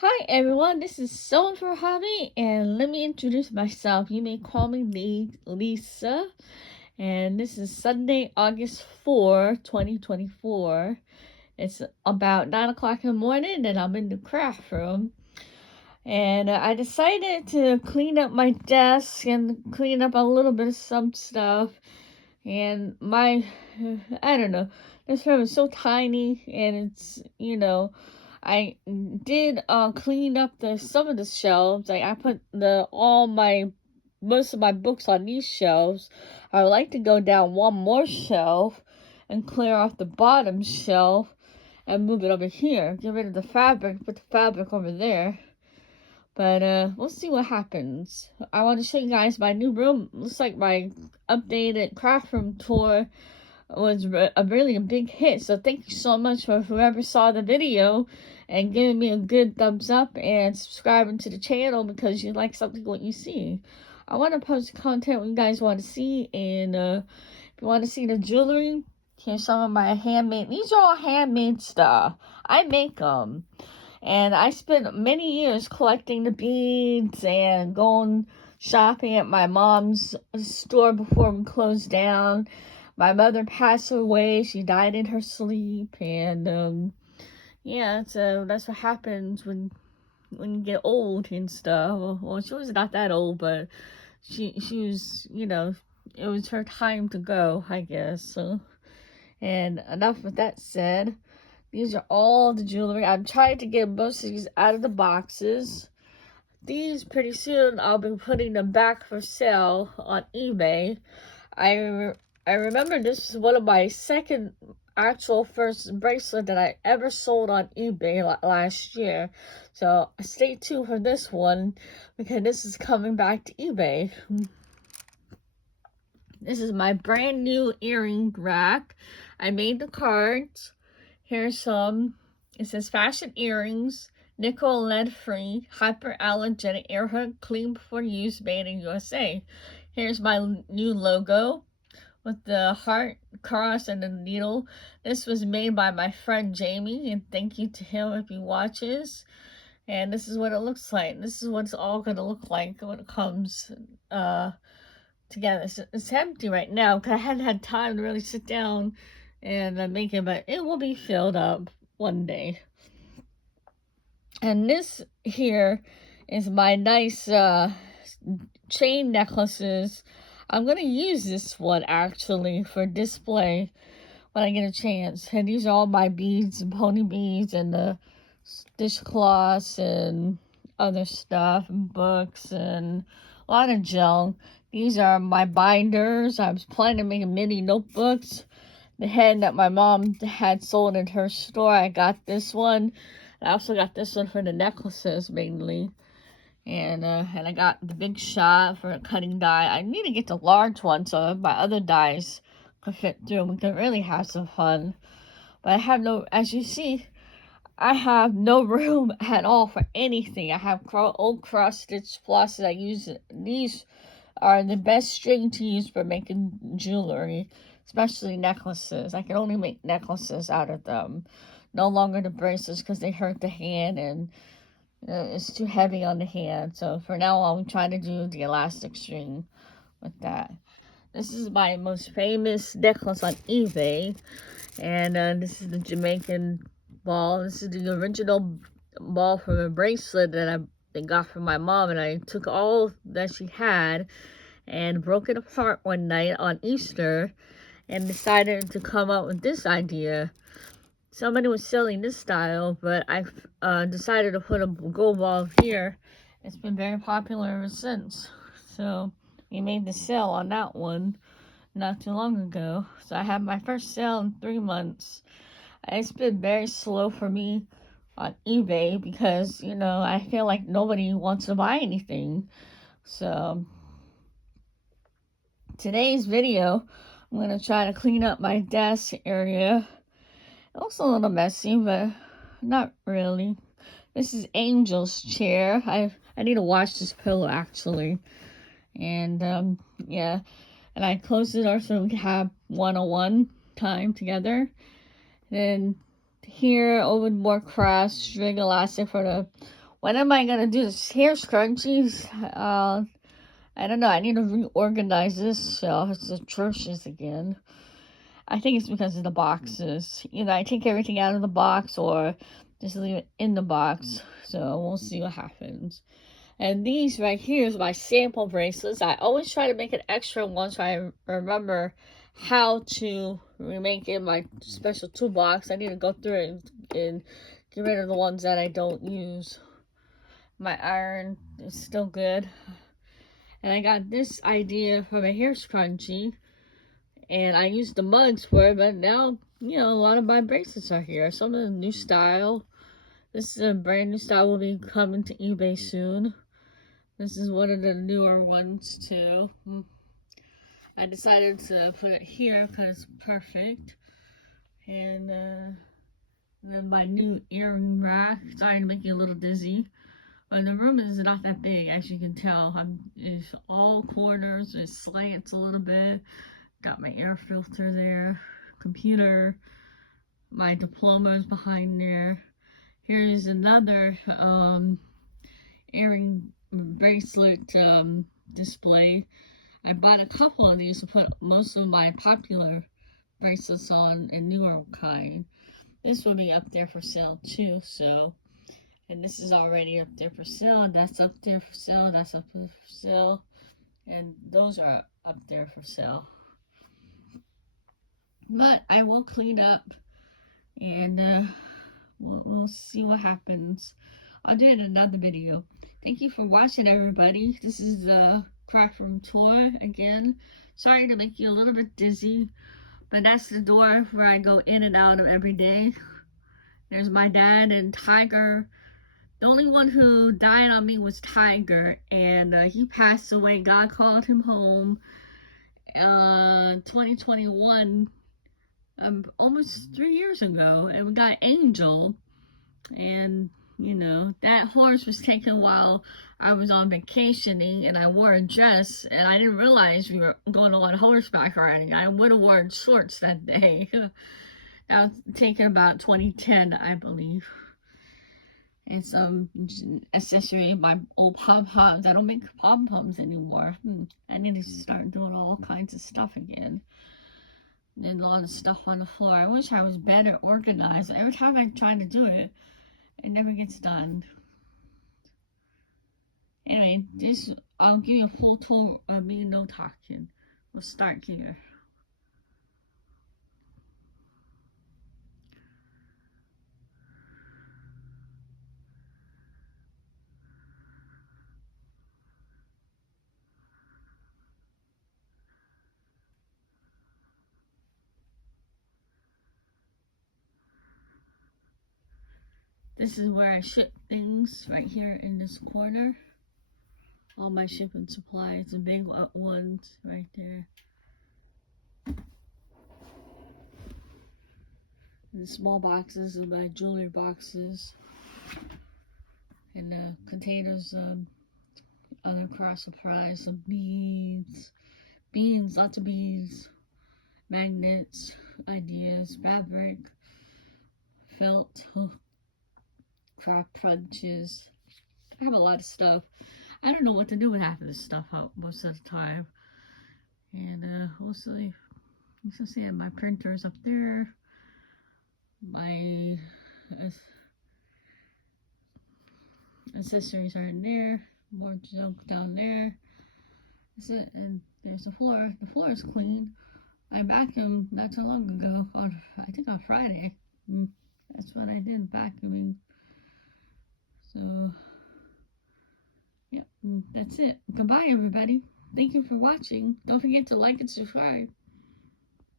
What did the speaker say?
Hi everyone, this is Soul for Hobby, and let me introduce myself. You may call me Lisa, and this is Sunday, August 4, 2024. It's about 9 o'clock in the morning, and I'm in the craft room. And I decided to clean up my desk and clean up a little bit of some stuff. And I don't know, this room is so tiny, and I did clean up the some of the shelves. Like I put the all my most of my books on these shelves. I would like to go down one more shelf and clear off the bottom shelf and move it over here. Get rid of the fabric, put the fabric over there. But we'll see what happens. I want to show you guys my new room. Looks like my updated craft room tour was really a big hit. So thank you so much for whoever saw the video and giving me a good thumbs up and subscribing to the channel because you like something what you see. I want to post content what you guys want to see, and if you want to see the jewelry, here's some of my handmade. These are all handmade stuff. I make them. And I spent many years collecting the beads and going shopping at my mom's store before we closed down. My mother passed away. She died in her sleep. And yeah, so that's what happens when you get old and stuff. Well, she was not that old, but she was, it was her time to go, I guess. So, and enough with that said. These are all the jewelry. I'm trying to get most of these out of the boxes. These pretty soon I'll be putting them back for sale on eBay. I remember this is one of my second actual first bracelet that I ever sold on eBay last year. So stay tuned for this one because this is coming back to eBay. This is my brand new earring rack. I made the cards. Here's some. It says fashion earrings, nickel lead free, hyperallergenic air hood, clean before use, made in USA. Here's my new logo with the heart, cross, and the needle. This was made by my friend Jamie, and thank you to him if he watches. And this is what it looks like. This is what it's all gonna look like when it comes together. It's empty right now because I hadn't had time to really sit down and make it, but it will be filled up one day. And this here is my nice chain necklaces. I'm going to use this one actually for display when I get a chance. And these are all my beads and pony beads and the dishcloths and other stuff and books and a lot of junk. These are my binders. I was planning to make mini notebooks. The head that my mom had sold in her store, I got this one. I also got this one for the necklaces mainly. And I got the big shot for a cutting die. I need to get the large one so my other dies could fit through. We could really have some fun. But I have no, as you see, I have no room at all for anything. I have old cross stitch flosses. I use these are the best string to use for making jewelry, especially necklaces. I can only make necklaces out of them. No longer the bracelets because they hurt the hand and it's too heavy on the hand. So for now, I'm trying to do the elastic string with that. This is my most famous necklace on eBay, and this is the Jamaican ball. This is the original ball from a bracelet that I got from my mom, and I took all that she had and broke it apart one night on Easter and decided to come up with this idea. Somebody was selling this style, but I decided to put a gold ball here. It's been very popular ever since. So we made the sale on that one not too long ago. So I had my first sale in 3 months. It's been very slow for me on eBay because, I feel like nobody wants to buy anything. So today's video, I'm going to try to clean up my desk area. It looks a little messy, but not really. This is Angel's chair. I need to wash this pillow, actually. And, yeah. And I closed the door so we can have one-on-one time together. Then here, over more crafts, string elastic for the When am I gonna do this hair scrunchies? I don't know. I need to reorganize this shelf. It's atrocious again. I think it's because of the boxes. Either I take everything out of the box or just leave it in the box. So we'll see what happens. And these right here is my sample bracelets. I always try to make an extra one so I remember how to remake it in my special toolbox. I need to go through it and get rid of the ones that I don't use. My iron is still good. And I got this idea from a hair scrunchie. And I used the mugs for it, but now, you know, a lot of my bracelets are here. Some of the new style. This is a brand new style will be coming to eBay soon. This is one of the newer ones too. I decided to put it here because it's perfect. And then my new earring rack. Sorry to make you a little dizzy. But the room is not that big, as you can tell. It's all corners. It slants a little bit. Got my air filter there. Computer. My diploma is behind there. Here's another earring bracelet display. I bought a couple of these to put most of my popular bracelets on and newer kind. This will be up there for sale too, so. And this is already up there for sale, and that's up there for sale, that's up there for sale, and those are up there for sale. But I will clean up, and we'll see what happens. I'll do it in another video. Thank you for watching, everybody. This is the craft room tour again. Sorry to make you a little bit dizzy, but that's the door where I go in and out of every day. There's my dad and Tiger. The only one who died on me was Tiger, and he passed away. God called him home 2021, almost 3 years ago, and we got Angel. And you know, that horse was taken while I was on vacationing, and I wore a dress, and I didn't realize we were going on horseback riding. I would have worn shorts that day. That was taken about 2010, I believe. And some accessory, my old pom-poms. I don't make pom-poms anymore. I need to start doing all kinds of stuff again. And a lot of stuff on the floor. I wish I was better organized. Every time I try to do it, it never gets done. Anyway, I'll give you a full tour of me, no talking. We'll start here. This is where I ship things, right here in this corner. All my shipping supplies, the big ones right there. And the small boxes are my jewelry boxes. And the containers, other cross supplies, some beads, lots of beads, magnets, ideas, fabric, felt, craft punches. I have a lot of stuff. I don't know what to do with half of this stuff most of the time. And also, you can see my printers up there. My accessories are in there. More junk down there. That's it. And there's the floor. The floor is clean. I vacuumed not too long ago. I think on Friday. That's what I did, vacuuming. So, yep, that's it. Goodbye, everybody. Thank you for watching. Don't forget to like and subscribe.